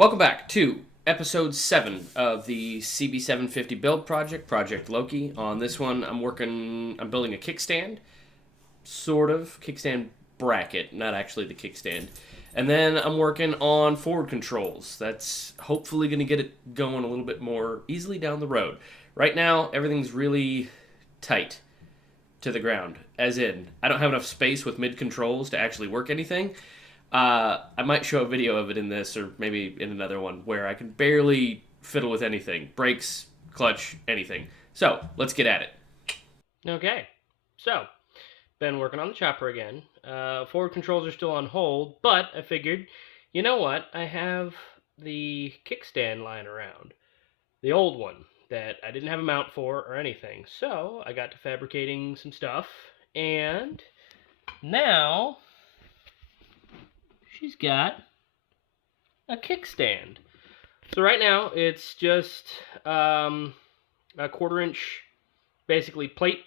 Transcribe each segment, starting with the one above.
Welcome back to episode 7 of the CB750 build project, Project Loki. On this one, I'm building a kickstand, sort of, kickstand bracket, not actually the kickstand. And then I'm working on forward controls. That's hopefully going to get it going a little bit more easily down the road. Right now, everything's really tight to the ground, as in, I don't have enough space with mid controls to actually work anything. I might show a video of it in this, or maybe in another one, where I can barely fiddle with anything. Brakes, clutch, anything. So, let's get at it. Okay, so, been working on the chopper again. Forward controls are still on hold, but I figured, you know what, I have the kickstand lying around. The old one, that I didn't have a mount for or anything. So, I got to fabricating some stuff, and now she's got a kickstand. So right now it's just a 1/4 inch basically plate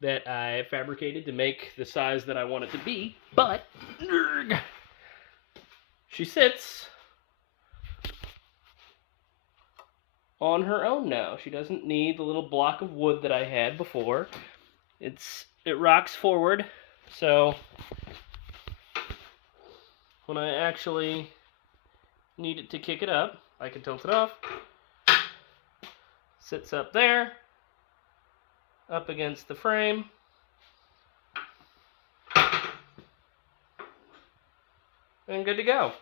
that I fabricated to make the size that I want it to be, but she sits on her own now. She doesn't need the little block of wood that I had before. It rocks forward, so when I actually need it to kick it up, I can tilt it off. Sits up there, up against the frame. And good to go.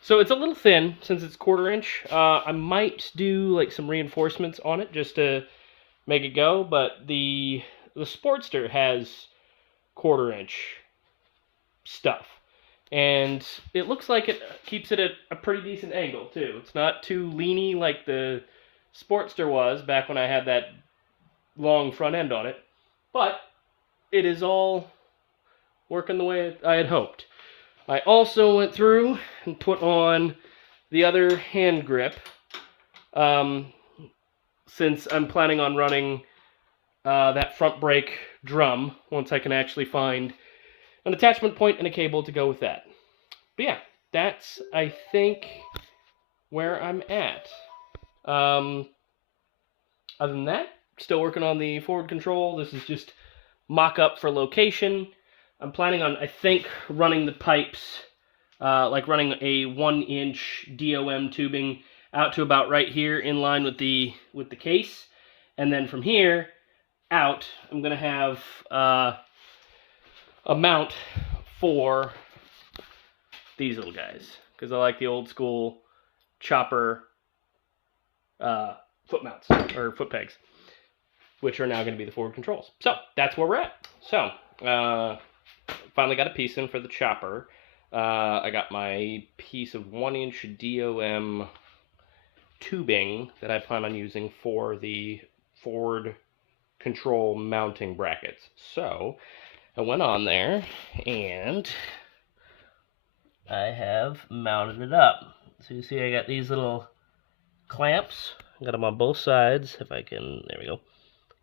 So it's a little thin since it's 1/4 inch. I might do like some reinforcements on it just to make it go, but the Sportster has 1/4 inch stuff, and it looks like it keeps it at a pretty decent angle too. It's not too leany like the Sportster was back when I had that long front end on it, but it is all working the way I had hoped. I also went through and put on the other hand grip, since I'm planning on running that front brake drum once I can actually find an attachment point and a cable to go with that. But yeah, that's, I think, where I'm at. Other than that, still working on the forward control. This is just mock-up for location. I'm planning on, I think, running the pipes, like running a 1-inch DOM tubing out to about right here in line with the case. And then from here out, I'm going to have a mount for these little guys, because I like the old school chopper foot mounts, or foot pegs, which are now going to be the forward controls. So that's where we're at. So finally got a piece in for the chopper. I got my piece of 1-inch DOM tubing that I plan on using for the forward control mounting brackets. So I went on there and I have mounted it up. So you see I got these little clamps. I got them on both sides. If I can, there we go.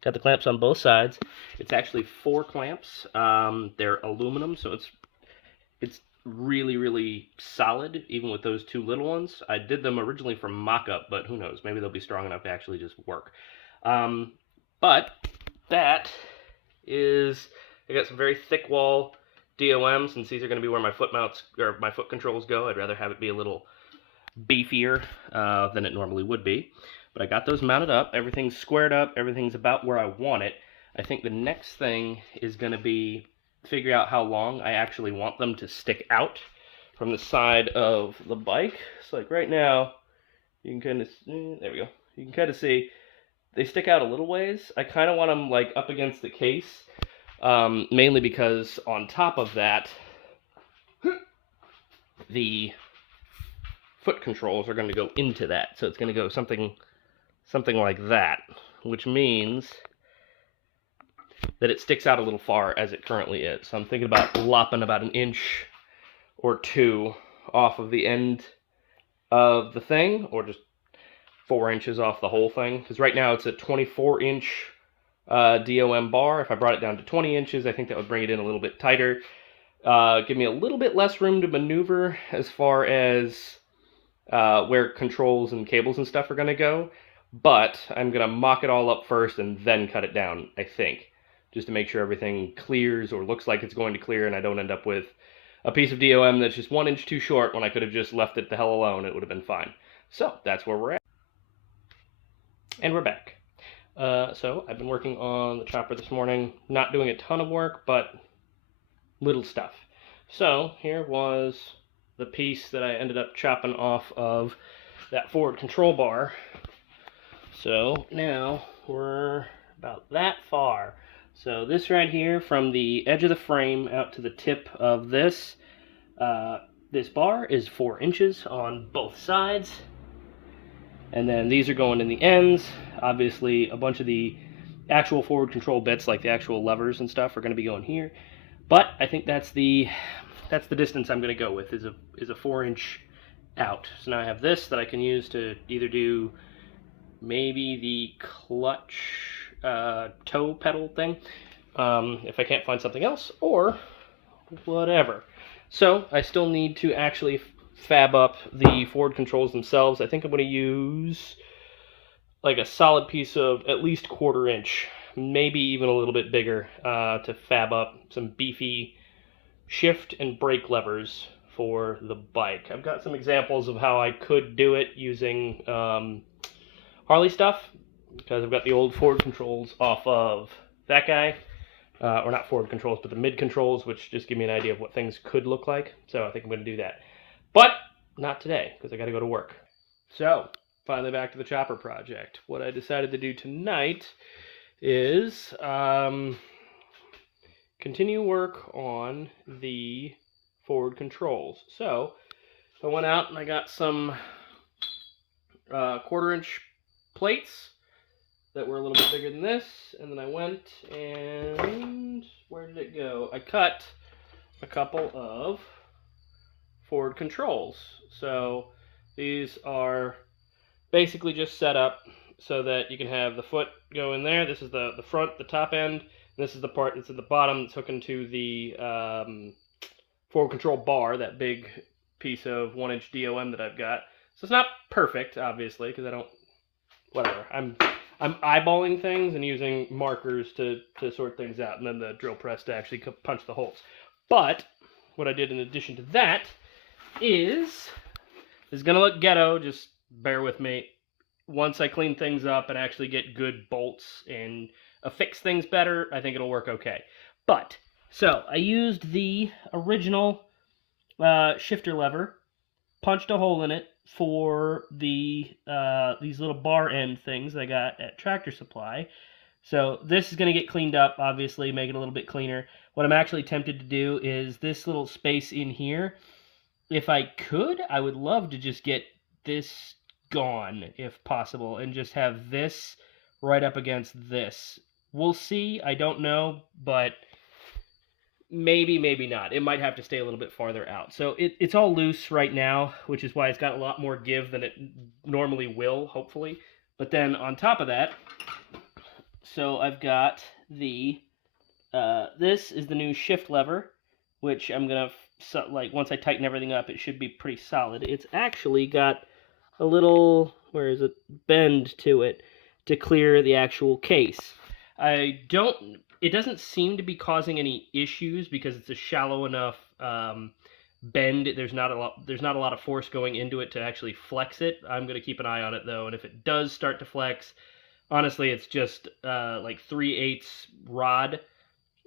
Got the clamps on both sides. It's actually 4 clamps. They're aluminum, so it's really, really solid, even with those 2 little ones. I did them originally for mock-up, but who knows? Maybe they'll be strong enough to actually just work. But that is, I got some very thick wall DOM, since these are going to be where my foot mounts, or my foot controls go. I'd rather have it be a little beefier than it normally would be. But I got those mounted up. Everything's squared up. Everything's about where I want it. I think the next thing is going to be figure out how long I actually want them to stick out from the side of the bike. So like right now, you can kind of, there we go. You can kind of see they stick out a little ways. I kind of want them like up against the case, mainly because on top of that, the foot controls are going to go into that. So it's going to go something like that, which means that it sticks out a little far as it currently is. So I'm thinking about lopping about 1 inch or 2 off of the end of the thing, or just 4 inches off the whole thing. Because right now it's a 24-inch DOM bar. If I brought it down to 20 inches, I think that would bring it in a little bit tighter. Give me a little bit less room to maneuver as far as where controls and cables and stuff are going to go. But I'm going to mock it all up first and then cut it down, I think. Just to make sure everything clears or looks like it's going to clear and I don't end up with a piece of DOM that's just 1 inch too short when I could have just left it the hell alone. It would have been fine. So that's where we're at. And we're back. So I've been working on the chopper this morning. Not doing a ton of work, but little stuff. So here was the piece that I ended up chopping off of that forward control bar. So now we're about that far. So this right here, from the edge of the frame out to the tip of this, this bar is 4 inches on both sides. And then these are going in the ends. Obviously, a bunch of the actual forward control bits, like the actual levers and stuff, are going to be going here. But I think that's the distance I'm going to go with, is a 4 inch out. So now I have this that I can use to either do maybe the clutch toe pedal thing, if I can't find something else, or whatever. So I still need to actually fab up the forward controls themselves. I think I'm going to use like a solid piece of at least 1/4 inch, maybe even a little bit bigger, to fab up some beefy shift and brake levers for the bike. I've got some examples of how I could do it using Harley stuff, because I've got the old forward controls off of that guy, or not forward controls, but the mid controls, which just give me an idea of what things could look like. So I think I'm going to do that. But not today, because I got to go to work. So, finally back to the chopper project. What I decided to do tonight is continue work on the forward controls. So, I went out and I got some 1/4 inch plates that were a little bit bigger than this, and then I went and, where did it go? I cut a couple of forward controls. So these are basically just set up so that you can have the foot go in there. This is the front, the top end. This is the part that's at the bottom that's hooking to the forward control bar, that big piece of 1 inch DOM that I've got. So it's not perfect, obviously, because I don't, whatever. I'm eyeballing things and using markers to sort things out, and then the drill press to actually punch the holes. But what I did in addition to that is going to look ghetto, just bear with me. Once I clean things up and actually get good bolts and affix things better, I think it'll work okay. But, so, I used the original shifter lever, punched a hole in it for the these little bar end things I got at Tractor Supply. So this is going to get cleaned up, obviously, make it a little bit cleaner. What I'm actually tempted to do is this little space in here. If I could, I would love to just get this gone, if possible, and just have this right up against this. We'll see. I don't know, but maybe, maybe not. It might have to stay a little bit farther out. So it's all loose right now, which is why it's got a lot more give than it normally will, hopefully. But then on top of that, so I've got the, this is the new shift lever, which I'm going to, like, once I tighten everything up, it should be pretty solid. It's actually got a little, where is it, bend to it to clear the actual case. It doesn't seem to be causing any issues because it's a shallow enough bend. There's not a lot of force going into it to actually flex it. I'm going to keep an eye on it though, and if it does start to flex, honestly, it's just like 3/8 rod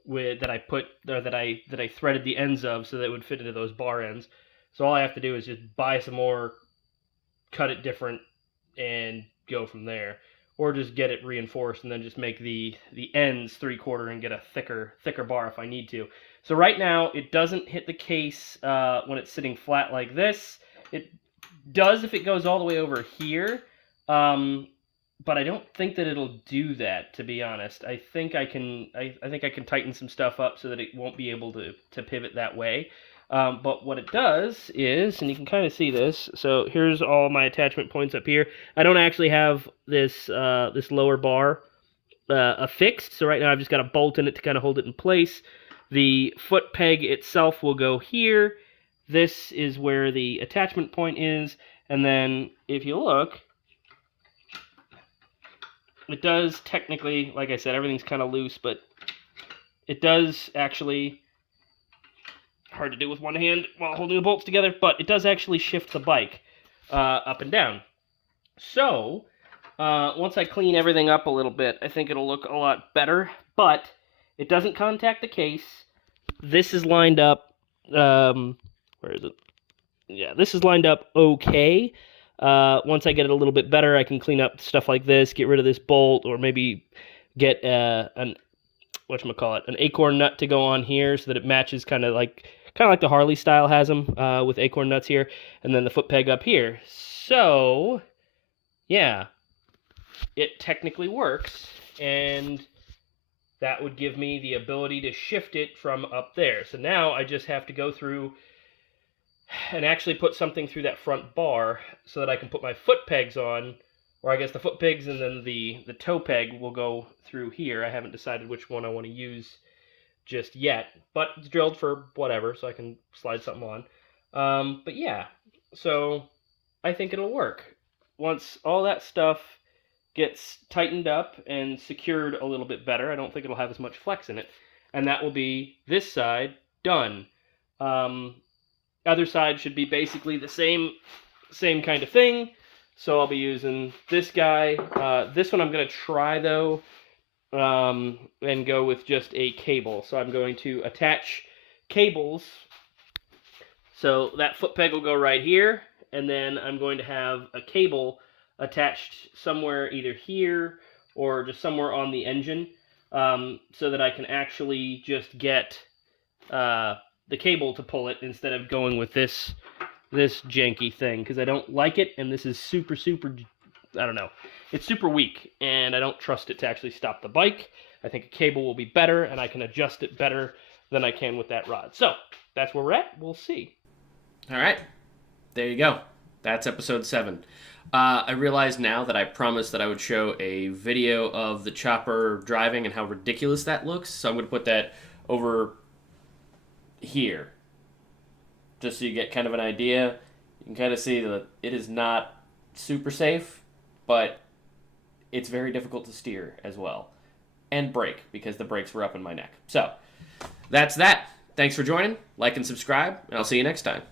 that I threaded the ends of so that it would fit into those bar ends. So all I have to do is just buy some more, cut it different, and go from there. Or just get it reinforced and then just make the ends 3/4 and get a thicker bar if I need to. So right now it doesn't hit the case when it's sitting flat like this. It does if it goes all the way over here, but I don't think that it'll do that, to be honest. I think I can tighten some stuff up so that it won't be able to pivot that way. But what it does is, and you can kind of see this, so here's all my attachment points up here. I don't actually have this this lower bar affixed, so right now I've just got a bolt in it to kind of hold it in place. The foot peg itself will go here. This is where the attachment point is. And then if you look, it does technically, like I said, everything's kind of loose, but it does actually, hard to do with one hand while holding the bolts together, but it does actually shift the bike up and down. So, once I clean everything up a little bit, I think it'll look a lot better, but it doesn't contact the case. This is lined up, where is it? Yeah, this is lined up okay. Once I get it a little bit better, I can clean up stuff like this, get rid of this bolt, or maybe get an acorn nut to go on here so that it matches kind of like the Harley style has them with acorn nuts here, and then the foot peg up here. So, yeah, it technically works, and that would give me the ability to shift it from up there. So now I just have to go through and actually put something through that front bar so that I can put my foot pegs on, or I guess the foot pegs and then the toe peg will go through here. I haven't decided which one I want to use just yet, but it's drilled for whatever, so I can slide something on. But yeah, so I think it'll work. Once all that stuff gets tightened up and secured a little bit better, I don't think it'll have as much flex in it, and that will be this side done. Other side should be basically the same kind of thing, so I'll be using this guy. This one I'm going to try, though, and go with just a cable. So I'm going to attach cables. So that foot peg will go right here, and then I'm going to have a cable attached somewhere either here or just somewhere on the engine, so that I can actually just get the cable to pull it instead of going with this janky thing, because I don't like it, and this is super, I don't know. It's super weak, and I don't trust it to actually stop the bike. I think a cable will be better, and I can adjust it better than I can with that rod. So, that's where we're at. We'll see. All right. There you go. That's episode 7. I realize now that I promised that I would show a video of the chopper driving and how ridiculous that looks, so I'm going to put that over here, just so you get kind of an idea. You can kind of see that it is not super safe, but it's very difficult to steer as well, and brake, because the brakes were up in my neck. So that's that. Thanks for joining. Like and subscribe, and I'll see you next time.